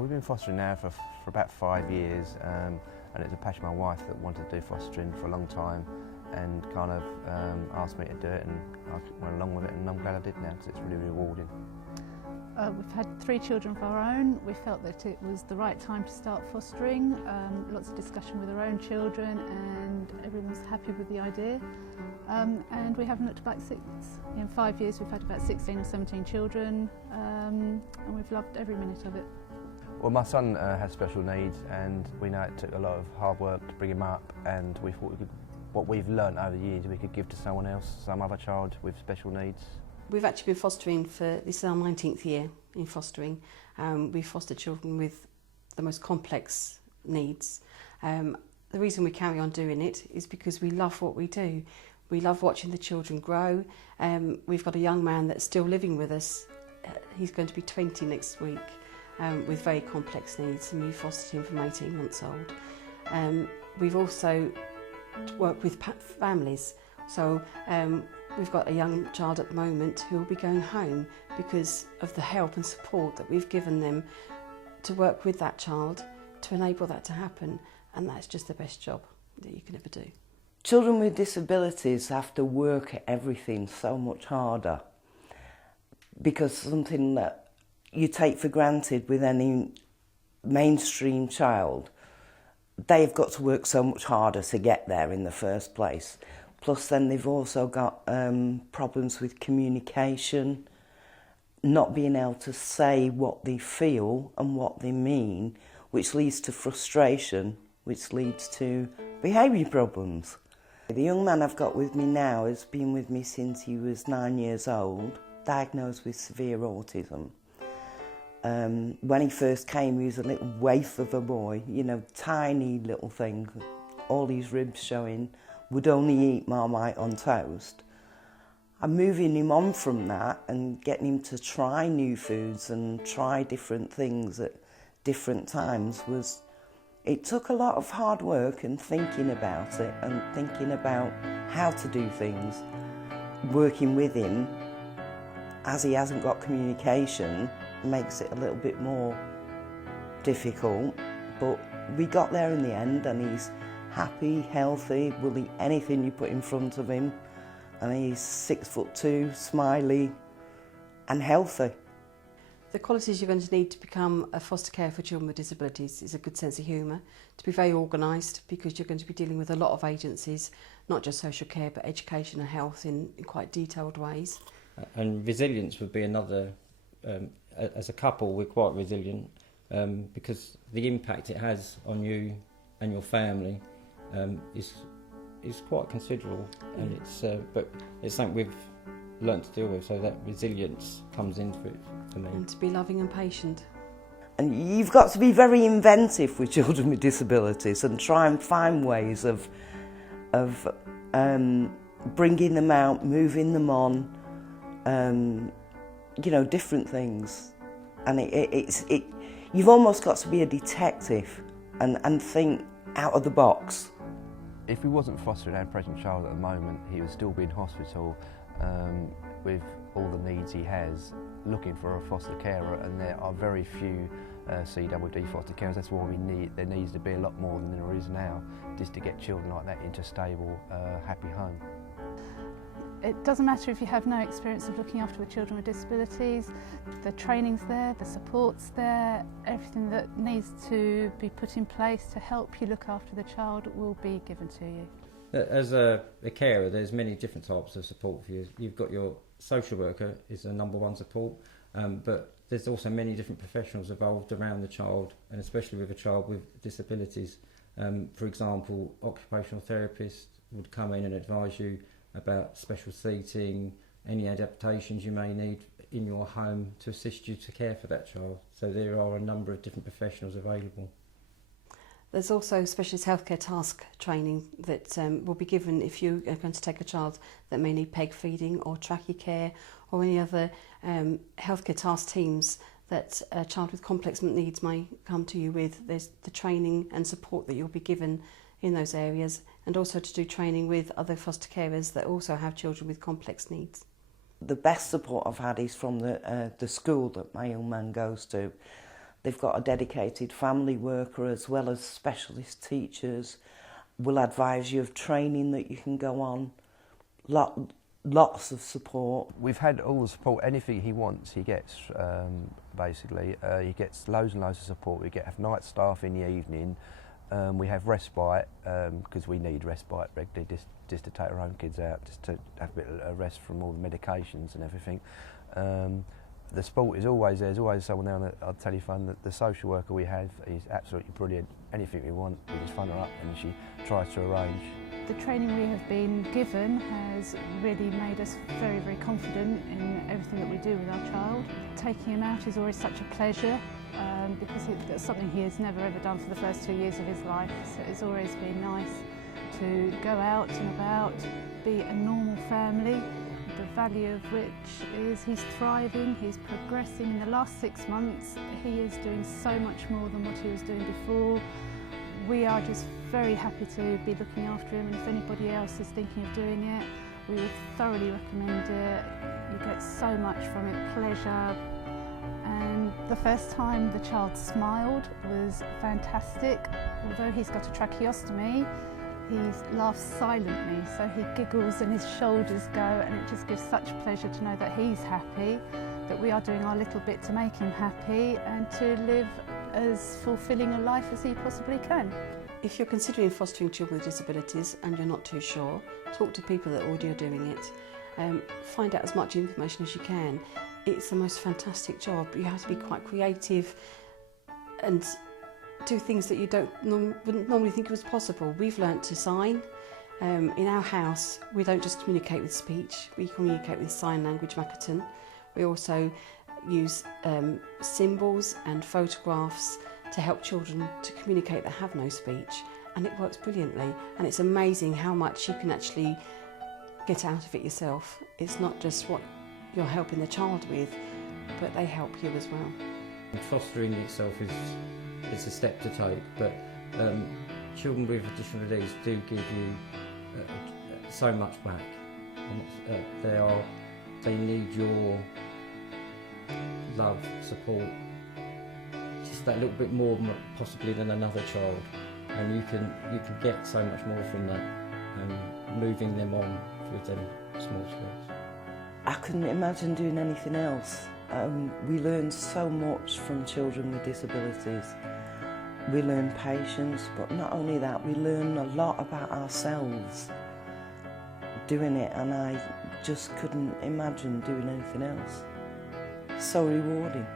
We've been fostering now for about 5 years, and it's a passion of my wife that wanted to do fostering for a long time and kind of asked me to do it, and I went along with it, and I'm glad I did now because it's really rewarding. We've had 3 children of our own. We felt that it was the right time to start fostering. Lots of discussion with our own children, and everyone was happy with the idea. And we haven't looked back since. In 5 years we've had about 16 or 17 children, and we've loved every minute of it. Well, my son has special needs, and we know it took a lot of hard work to bring him up, and we thought what we've learnt over the years we could give to someone else, some other child with special needs. We've actually been fostering this is our 19th year in fostering. We foster children with the most complex needs. The reason we carry on doing it is because we love what we do. We love watching the children grow. We've got a young man that's still living with us. He's going to be 20 next week with very complex needs, and we fostered him from 18 months old. We've also worked with families. So we've got a young child at the moment who will be going home because of the help and support that we've given them to work with that child to enable that to happen, and that's just the best job that you can ever do. Children with disabilities have to work at everything so much harder, because something that you take for granted with any mainstream child, they've got to work so much harder to get there in the first place. Plus then they've also got problems with communication, not being able to say what they feel and what they mean, which leads to frustration, which leads to behaviour problems. The young man I've got with me now has been with me since he was 9 years old, diagnosed with severe autism. When he first came, he was a little waif of a boy, you know, tiny little thing, all his ribs showing, would only eat Marmite on toast. I'm moving him on from that and getting him to try new foods and try different things at different times it took a lot of hard work and thinking about it and thinking about how to do things. Working with him, as he hasn't got communication, makes it a little bit more difficult, but we got there in the end, and he's happy, healthy, will eat anything you put in front of him, and he's 6'2", smiley and healthy. The qualities you're going to need to become a foster carer for children with disabilities is a good sense of humour, to be very organised, because you're going to be dealing with a lot of agencies, not just social care but education and health in quite detailed ways. And resilience would be another. As a couple we're quite resilient because the impact it has on you and your family is quite considerable, and but it's something we've learnt to deal with, so that resilience comes into it for me. And to be loving and patient. And you've got to be very inventive with children with disabilities and try and find ways of bringing them out, moving them on, you know, different things. And you've almost got to be a detective and think out of the box. If we wasn't fostering our present child at the moment, he would still be in hospital with all the needs he has, looking for a foster carer, and there are very few CWD foster carers. That's why there needs to be a lot more than there is now, just to get children like that into a stable, happy home. It doesn't matter if you have no experience of looking after children with disabilities. The training's there, the support's there, everything that needs to be put in place to help you look after the child will be given to you. As a carer, there's many different types of support for you. You've got your social worker is the #1 support, but there's also many different professionals involved around the child, and especially with a child with disabilities. For example, occupational therapists would come in and advise you about special seating, any adaptations you may need in your home to assist you to care for that child. So there are a number of different professionals available. There's also specialist healthcare task training that will be given if you are going to take a child that may need peg feeding or trachea care or any other healthcare task teams that a child with complex needs may come to you with. There's the training and support that you'll be given in those areas, and also to do training with other foster carers that also have children with complex needs. The best support I've had is from the school that my young man goes to. They've got a dedicated family worker as well as specialist teachers. Will advise you of training that you can go on. Lots of support. We've had all the support, anything he wants he gets, basically. He gets loads and loads of support. We have night staff in the evening. We have respite, because we need respite regularly, just to take our own kids out, just to have a bit of rest from all the medications and everything. The support is always there. There's always someone there on the telephone. The social worker we have is absolutely brilliant. Anything we want, we just phone her up and she tries to arrange. The training we have been given has really made us very, very confident in everything that we do with our child. Taking him out is always such a pleasure because it's something he has never ever done for the first 2 years of his life. So it's always been nice to go out and about, be a normal family, the value of which is he's thriving, he's progressing. In the last 6 months, he is doing so much more than what he was doing before. We are just very happy to be looking after him, and if anybody else is thinking of doing it, we would thoroughly recommend it. You get so much from it, pleasure, and the first time the child smiled was fantastic. Although he's got a tracheostomy, he laughs silently, so he giggles and his shoulders go, and it just gives such pleasure to know that he's happy, that we are doing our little bit to make him happy and to live as fulfilling a life as he possibly can. If you're considering fostering children with disabilities and you're not too sure, talk to people that already are doing it. Find out as much information as you can. It's the most fantastic job. You have to be quite creative and do things that you wouldn't normally think was possible. We've learnt to sign. In our house, we don't just communicate with speech, we communicate with sign language Makaton. We also use symbols and photographs to help children to communicate that have no speech, and it works brilliantly, and it's amazing how much you can actually get out of it yourself. It's not just what you're helping the child with, but they help you as well. Fostering itself is a step to take, but children with additional needs do give you so much back. They need your love, support, just that little bit more possibly than another child, and you can get so much more from that, moving them on with them small skills. I couldn't imagine doing anything else. We learn so much from children with disabilities. We learn patience, but not only that, we learn a lot about ourselves doing it, and I just couldn't imagine doing anything else. So rewarding.